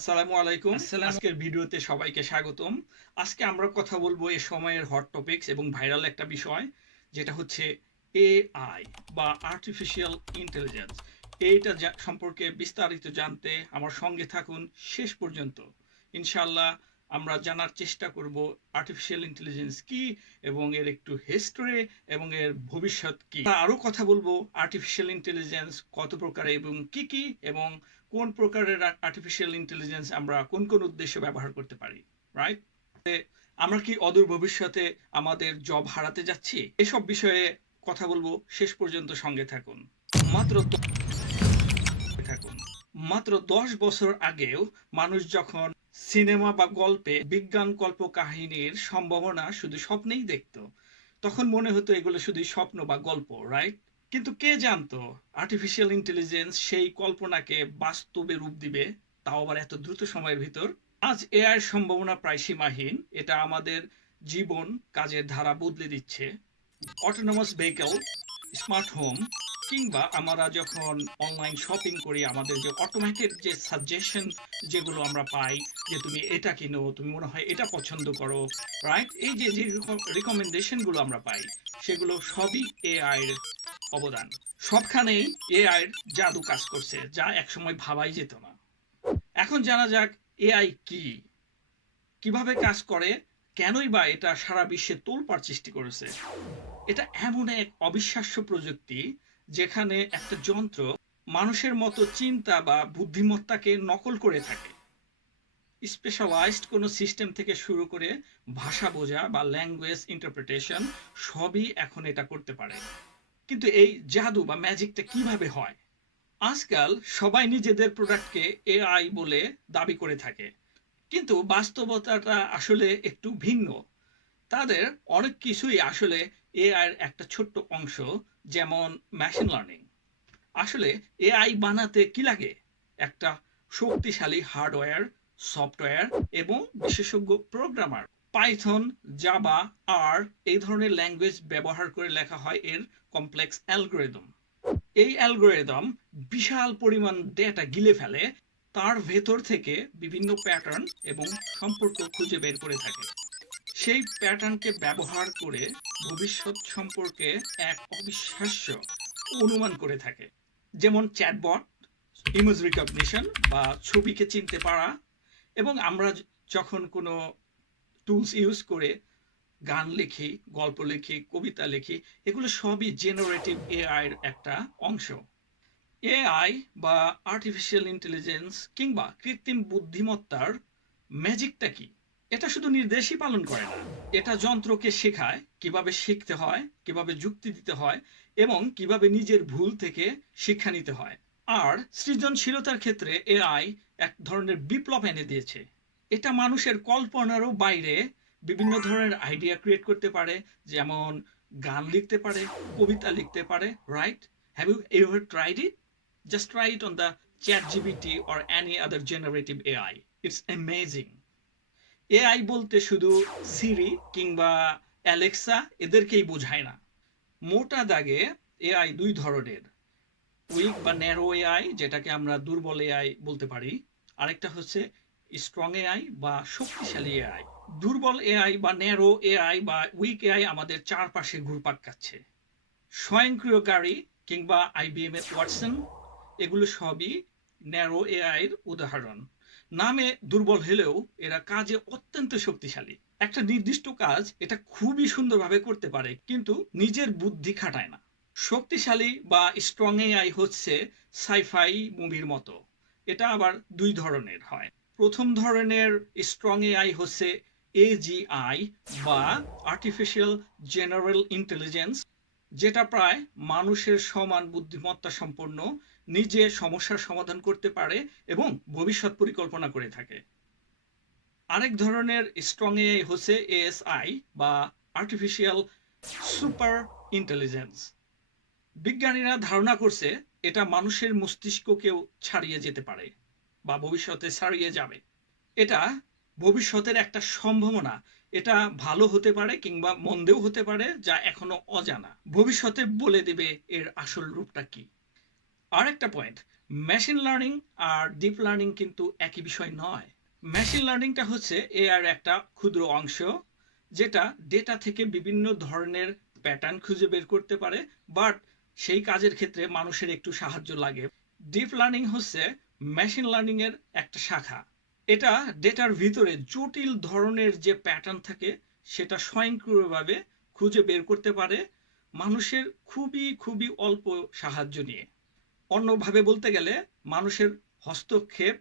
আসসালামু আলাইকুম। আজকের ভিডিওতে সবাইকে স্বাগতম। আজকে আমরা কথা বলবো এ সময়ের হট টপিকস এবং ভাইরাল একটা বিষয়, যেটা হচ্ছে এআই বা আর্টিফিশিয়াল ইন্টেলিজেন্স। এইটা সম্পর্কে বিস্তারিত জানতে আমার সঙ্গে থাকুন শেষ পর্যন্ত। ইনশাআল্লাহ আমরা জানার চেষ্টা করব আর্টিফিশিয়াল ইন্টেলিজেন্স কি এবং এর একটু হিস্ট্রি এবং এর ভবিষ্যৎ কি। আরও কথা বলবো আর্টিফিশিয়াল ইন্টেলিজেন্স কত প্রকার এবং কি কি, এবং কোন প্রকারের আর্টিফিশিয়াল ইন্টেলিজেন্স আমরা কোন কোন উদ্দেশ্যে ব্যবহার করতে পারি, রাইট? আমরা কি অদূর ভবিষ্যতে আমাদের জব হারাতে যাচ্ছি? এসব বিষয়ে কথা বলবো, শেষ পর্যন্ত সঙ্গে থাকুন। মাত্র থাকুন মাত্র 10 বছর আগেও মানুষ যখন সিনেমা বা গল্পে বিজ্ঞান কল্প কাহিনীর সম্ভাবনা শুধু স্বপ্নেই দেখত, তখন মনে হতো এগুলো শুধু স্বপ্ন বা গল্প, রাইট? কিন্তু কে জানতো আর্টিফিশিয়াল ইন্টেলিজেন্স সেই কল্পনাকে বাস্তবে রূপ দিবে, তাও আবার এত দ্রুত সময়ের ভিতর। আজ এআই এর সম্ভাবনা প্রায় সীমাহীন। এটা আমাদের জীবন কাজের ধারা বদলে দিচ্ছে। অটোনোমাস ভেহিকল, স্মার্ট হোম, কিংবা আমরা যখন অনলাইন শপিং করি, আমাদের যে অটোমেটেড যে সাজেশন যেগুলো আমরা পাই, যে তুমি এটা কিনো, তুমি মনে হয় এটা পছন্দ করো, রাইট? এই যে যে রিকমেন্ডেশনগুলো আমরা পাই, সেগুলো সবই এআই এর অবদান। সবখানেই এআই এর জাদু কাজ করছে, যা একসময় ভাবাই যেত না। এখন জানা যাক এআই কি, কিভাবে কাজ করে, কেনই বা এটা সারা বিশ্বে তোলপাড় সৃষ্টি করেছে। এটা এমন এক অবিশ্বাস্য প্রযুক্তি যেখানে একটা যন্ত্র মানুষের মতো চিন্তা বা বুদ্ধিমত্তাকে নকল করে থাকে। স্পেশালাইজড কোনো সিস্টেম থেকে শুরু করে ভাষা বোঝা বা ল্যাঙ্গুয়েজ ইন্টারপ্রিটেশন, সবই এখন এটা করতে পারে। কিন্তু এই জাদু বা ম্যাজিকটা কিভাবে হয়? আজকাল সবাই নিজেদের প্রোডাক্টকে এআই বলে দাবি করে থাকে, কিন্তু বাস্তবতাটা আসলে একটু ভিন্ন। তাদের অনেক কিছুই আসলে এআই এর একটা ছোট্ট অংশ, যেমন মেশিন লার্নিং। আসলে এআই বানাতে কি লাগে? একটা শক্তিশালী হার্ডওয়্যার, সফটওয়্যার এবং বিশেষজ্ঞ প্রোগ্রামার। পাইথন, জাভা, আর এই ধরনের ল্যাঙ্গুয়েজ ব্যবহার করে লেখা হয় এর কমপ্লেক্স অ্যালগোরিদম। এই অ্যালগোরিদম বিশাল পরিমাণ ডেটা গিলে ফেলে, তার ভেতর থেকে বিভিন্ন প্যাটার্ন এবং সম্পর্ক খুঁজে বের করে থাকে। সেই প্যাটার্নকে ব্যবহার করে ভবিষ্যৎ সম্পর্কে এক অবিশ্বাস্য অনুমান করে থাকে। যেমন চ্যাটবট, ইমেজ রিকগনিশন বা ছবিকে চিনতে পারা, এবং আমরা যখন কোনো টুলস ইউজ করে গান লিখি, গল্প লিখি, কবিতা লিখি, এগুলো সবই জেনারেটিভ এআই এর একটা অংশ। এআই বা আর্টিফিশিয়াল ইন্টেলিজেন্স কিংবা কৃত্রিম বুদ্ধিমত্তার ম্যাজিকটা কি? এটা শুধু নির্দেশই পালন করে না, এটা যন্ত্রকে শেখায় কিভাবে শিখতে হয়, কিভাবে যুক্তি দিতে হয়, এবং কিভাবে নিজের ভুল থেকে শিক্ষা নিতে হয়। আর সৃজনশীলতার ক্ষেত্রে এআই এক ধরনের বিপ্লব এনে দিয়েছে। এটা মানুষের কল্পনারও বাইরে বিভিন্ন ধরনের আইডিয়া ক্রিয়েট করতে পারে, যেমন গান লিখতে পারে, কবিতা লিখতে পারে, right? Have you ever tried it? Just try it on the ChatGPT or any other generative AI. It's amazing. AI বলতে শুধু সিরি কিংবা অ্যালেক্সা এদেরকেই বোঝায় না। মোটা দাগে এআই দুই ধরনের: উইক বা ন্যারো এআই, যেটাকে আমরা দুর্বল এআই বলতে পারি। আরেকটা হচ্ছে স্ট্রং এআই বা শক্তিশালী এআই। দুর্বল এআই বা ন্যারো এআই বা উইক এআই আমাদের চারপাশে ঘুরপাক খাচ্ছে। স্বয়ংক্রিয়কারী কিংবা আইবিএম এর ওয়াটসন, এগুলো সবই ন্যারো এআই এর উদাহরণ। নামে দুর্বল হলেও এরা কাজে অত্যন্ত শক্তিশালী। একটা নির্দিষ্ট কাজ এটা খুবই সুন্দরভাবে করতে পারে, কিন্তু নিজের বুদ্ধি খাটায় না। শক্তিশালী বা স্ট্রং এআই হচ্ছে সাইফাই মুভির মতো। এটা আবার দুই ধরনের হয়। প্রথম ধরনের স্ট্রং এআই হচ্ছে এজিআই বা আর্টিফিশিয়াল জেনারেল ইন্টেলিজেন্স, যেটা প্রায় মানুষের সমান বুদ্ধিমত্তা সম্পন্ন, নিজে সমস্যার সমাধান করতে পারে এবং ভবিষ্যৎ পরিকল্পনা করে থাকে। আরেক ধরনের স্ট্রং এআই হচ্ছে এএসআই বা আর্টিফিশিয়াল সুপার ইন্টেলিজেন্স। বিজ্ঞানীরা ধারণা করছে এটা মানুষের মস্তিষ্ককেও ছাড়িয়ে যেতে পারে বা ভবিষ্যতে ছাড়িয়ে যাবে। এটা ভবিষ্যতের একটা সম্ভাবনা। এটা ভালো হতে পারে কিংবা মন্দেও হতে পারে, যা এখনো অজানা। ভবিষ্যতে বলে দেবে এর আসল রূপটা কি। আর একটা পয়েন্ট, মেশিন লার্নিং আর ডিপ লার্নিং কিন্তু একই বিষয় নয়। মেশিন লার্নিংটা হচ্ছে এআই একটা ক্ষুদ্র অংশ, যেটা ডেটা থেকে বিভিন্ন ধরনের প্যাটার্ন খুঁজে বের করতে পারে, বাট সেই কাজের ক্ষেত্রে মানুষের একটু সাহায্য লাগে। ডিপ লার্নিং হচ্ছে মেশিন লার্নিং এর একটা শাখা। এটা ডেটার ভিতরে জটিল ধরনের যে প্যাটার্ন থাকে সেটা স্বয়ংক্রিয়ভাবে খুঁজে বের করতে পারে মানুষের খুবই খুবই অল্প সাহায্য নিয়ে। অন্যভাবে বলতে গেলে মানুষের হস্তক্ষেপ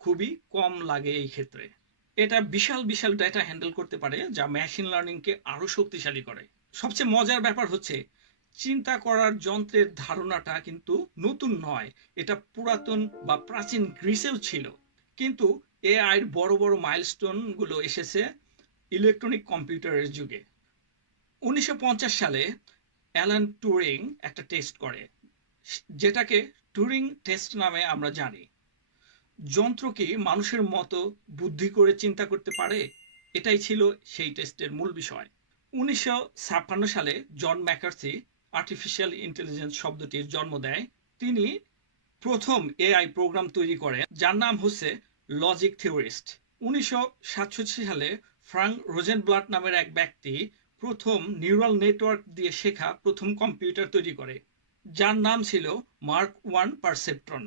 খুবই কম লাগে এই ক্ষেত্রে। এটা বিশাল বিশাল ডেটা হ্যান্ডেল করতে পারে, যা মেশিন লার্নিংকে আরো শক্তিশালী করে। সবচেয়ে মজার ব্যাপার হচ্ছে চিন্তা করার যন্ত্রের ধারণাটা কিন্তু নতুন নয়, এটা পুরাতন বা প্রাচীন গ্রিসেও ছিল। কিন্তু এআই এর বড় বড় মাইলস্টোন গুলো এসেছে ইলেকট্রনিক কম্পিউটারের যুগে। 1950 সালে অ্যালান টুরিং একটা টেস্ট করে, যেটাকে টুরিং টেস্ট নামে আমরা জানি। যন্ত্র কি মানুষের মতো বুদ্ধি করে চিন্তা করতে পারে? এটাই ছিল সেই টেস্টের মূল বিষয়। 1956 সালে জন ম্যাকার্থি আর্টিফিশিয়াল ইন্টেলিজেন্স শব্দটির জন্ম দেয়। তিনি প্রথম এআই প্রোগ্রাম তৈরি করেন, যার নাম হচ্ছে লজিক থিওরিস্ট। 1967 সালে ফ্রাঙ্ক রোজেনব্লাট নামের এক ব্যক্তি প্রথম নিউরাল নেটওয়ার্ক দিয়ে শেখা প্রথম কম্পিউটার তৈরি করে, যার নাম ছিল মার্ক ওয়ান পারসেপ্ট্রন।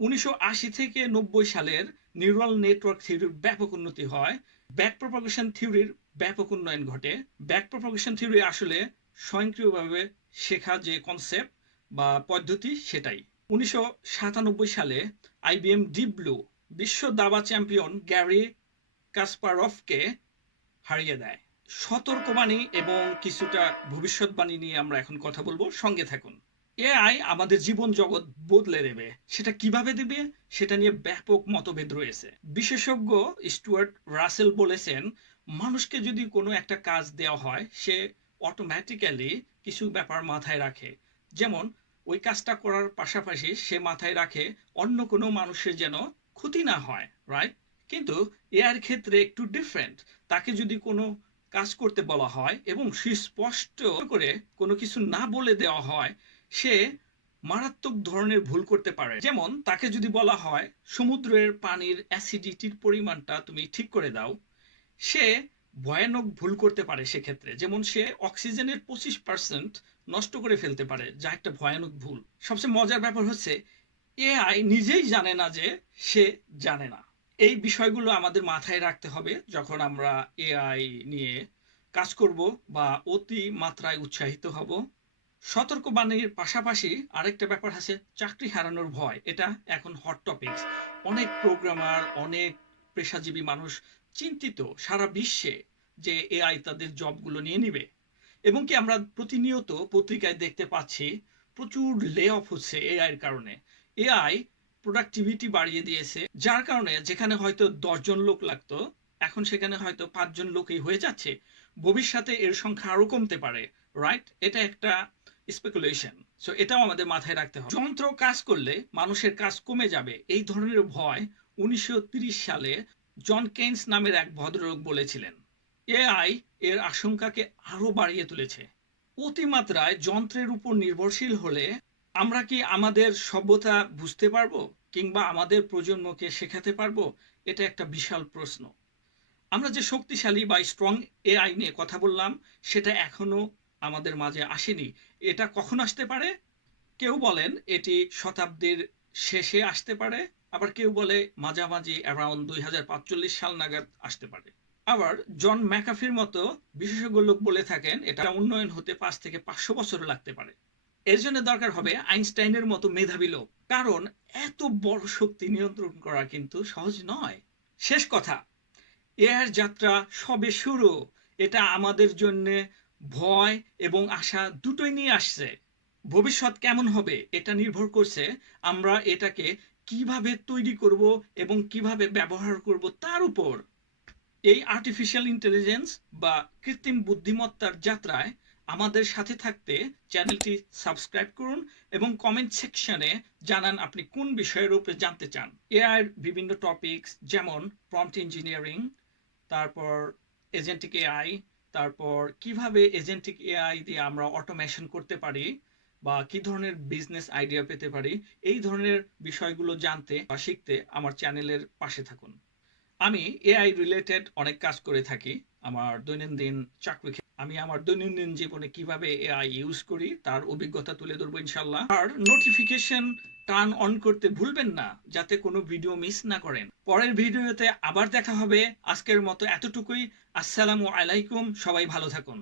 1980 থেকে 90 সালের নিউরাল নেটওয়ার্ক থিওরির ব্যাপক উন্নতি হয়। ব্যাক প্রপাগেশন থিওরির ব্যাপক উন্নয়ন ঘটে। ব্যাক প্রপাগেশন থিওরি আসলে স্বয়ংক্রিয়ভাবে শেখা যে কনসেপ্ট বা পদ্ধতি সেটাই। 1997 সালে আইবিএম ডিপ ব্লু বিশ্ব দাবা চ্যাম্পিয়ন গ্যারি কাসপারভকে হারিয়ে দেয়। সতর্কবাণী এবং কিছুটা ভবিষ্যৎবাণী নিয়ে আমরা এখন কথা বলবো, সঙ্গে থাকুন। এআই আমাদের জীবন জগৎ বদলে দেবে, সেটা কিভাবে দেবে সেটা নিয়ে ব্যাপক মতভেদ রয়েছে। বিশেষজ্ঞ স্টুয়ার্ট রাসেল বলেছেন, মানুষকে যদি কোনো একটা কাজ দেওয়া হয় সে অটোমেটিক্যালি কিছু ব্যাপার মাথায় রাখে, যেমন ওই কাজটা করার পাশাপাশি সে মাথায় রাখে অন্য কোনো মানুষের যেন ক্ষতি না হয়, রাইট? কিন্তু এআইয়ের ক্ষেত্রে একটু ডিফারেন্ট। তাকে যদি কোনো কাজ করতে বলা হয় এবং সুস্পষ্ট করে কোনো কিছু না বলে দেওয়া হয়, সে মারাত্মক ধরনের ভুল করতে পারে। যেমন তাকে যদি বলা হয় সমুদ্রের পানির অ্যাসিডিটির পরিমাণটা তুমি ঠিক করে দাও, সে ভয়ানক ভুল করতে পারে সেক্ষেত্রে। যেমন সে অক্সিজেনের 25% নষ্ট করে ফেলতে পারে, যা একটা ভয়ানক ভুল। সবচেয়ে মজার ব্যাপার হচ্ছে এআই নিজেই জানে না যে সে জানে না। এই বিষয়গুলো আমাদের মাথায় রাখতে হবে যখন আমরা এআই নিয়ে কাজ করব বা অতি মাত্রায় উৎসাহিত হব। সতর্কবাণীর পাশাপাশি আরেকটা ব্যাপার আছে চাকরি হারানোর ভয়। এটা এখন হট টপিকস। অনেক প্রোগ্রামার, অনেক পেশাজীবী মানুষ চিন্তিত সারা বিশ্বে যে এআই তাদের জবগুলো নিয়ে নিবে। এবং কি আমরা প্রতিনিয়ত পত্রিকায় দেখতে পাচ্ছি প্রচুর লে অফ হচ্ছে এআই এর কারণে। এআই প্রোডাক্টিভিটি বাড়িয়ে দিয়েছে, যার কারণে যেখানে হয়তো 10 জন লোক লাগতো এখন সেখানে হয়তো 5 জন লোকই হয়ে যাচ্ছে। ভবিষ্যতে এর সংখ্যা আরো কমতে পারে, রাইট? এটা একটা স্পেকুলেশন। সো এটাও আমাদের মাথায় রাখতে হবে। যন্ত্র কাজ করলে মানুষের কাজ কমে যাবে, এই ধরনের ভয় 1930 সালে জন কেইন্স নামের এক ভদ্রলোক বলেছিলেন। এআই এর আশঙ্কাকে আরো বাড়িয়ে তুলেছে। অতিমাত্রায় যন্ত্রের উপর নির্ভরশীল হলে আমরা কি আমাদের সভ্যতা বুঝতে পারবো কিংবা আমাদের প্রজন্মকে শেখাতে পারবো? এটা একটা বিশাল প্রশ্ন। আমরা যে শক্তিশালী বা স্ট্রং এআই নিয়ে কথা বললাম সেটা এখনো আমাদের মাঝে আসেনি। এটা কখন আসতে পারে? কেউ বলেন এটি শতাব্দীর শেষে আসতে পারে, আবার কেউ বলে মাঝামাঝি অ্যারাউন্ড 2045 সাল নাগাদ আসতে পারে। আবার জন ম্যাকাফির মতো বিশেষজ্ঞ লোক বলে থাকেন এটা উন্নয়ন হতে 5 থেকে 500 বছর লাগতে পারে। এর জন্য দরকার হবে আইনস্টাইনের মতো মেধাবী লোক, কারণ এত বড় শক্তি নিয়ন্ত্রণ করা কিন্তু সহজ নয়। শেষ কথা, এআইয়ের যাত্রা সবে শুরু। এটা আমাদের জন্য ভয় এবং আশা দুটোই নিয়ে আসছে। ভবিষ্যৎ কেমন হবে এটা নির্ভর করছে আমরা এটাকে কিভাবে তৈরি করব এবং কিভাবে ব্যবহার করব তার উপর। এই আর্টিফিশিয়াল ইন্টেলিজেন্স বা কৃত্রিম বুদ্ধিমত্তার যাত্রায় আমাদের সাথে থাকতে চ্যানেলটি সাবস্ক্রাইব করুন এবং কমেন্ট সেকশনে জানান আপনি কোন বিষয়ের উপরে জানতে চান। এআই এর বিভিন্ন টপিকস যেমন প্রম্পট ইঞ্জিনিয়ারিং, তারপর এজেন্টিক এআই, তারপর কিভাবে এজেন্টিক এআই দিয়ে আমরা অটোমেশন করতে পারি বা কি ধরনের বিজনেস আইডিয়া পেতে পারি, এই ধরনের বিষয়গুলো জানতে বা শিখতে আমার চ্যানেলের পাশে থাকুন। আমি এআই রিলেটেড অনেক কাজ করে থাকি আমার দৈনন্দিন চাকরি ক্ষেত্রে। আমি আমার দৈনন্দিন জীবনে কিভাবে এআই ইউজ করি তার অভিজ্ঞতা তুলে ধরবো ইনশাল্লাহ। আর নোটিফিকেশন টার্ন অন করতে ভুলবেন না, যাতে কোনো ভিডিও মিস না করেন। পরের ভিডিওতে আবার দেখা হবে। আজকের মতো এতটুকুই। আসসালামু আলাইকুম, সবাই ভালো থাকুন।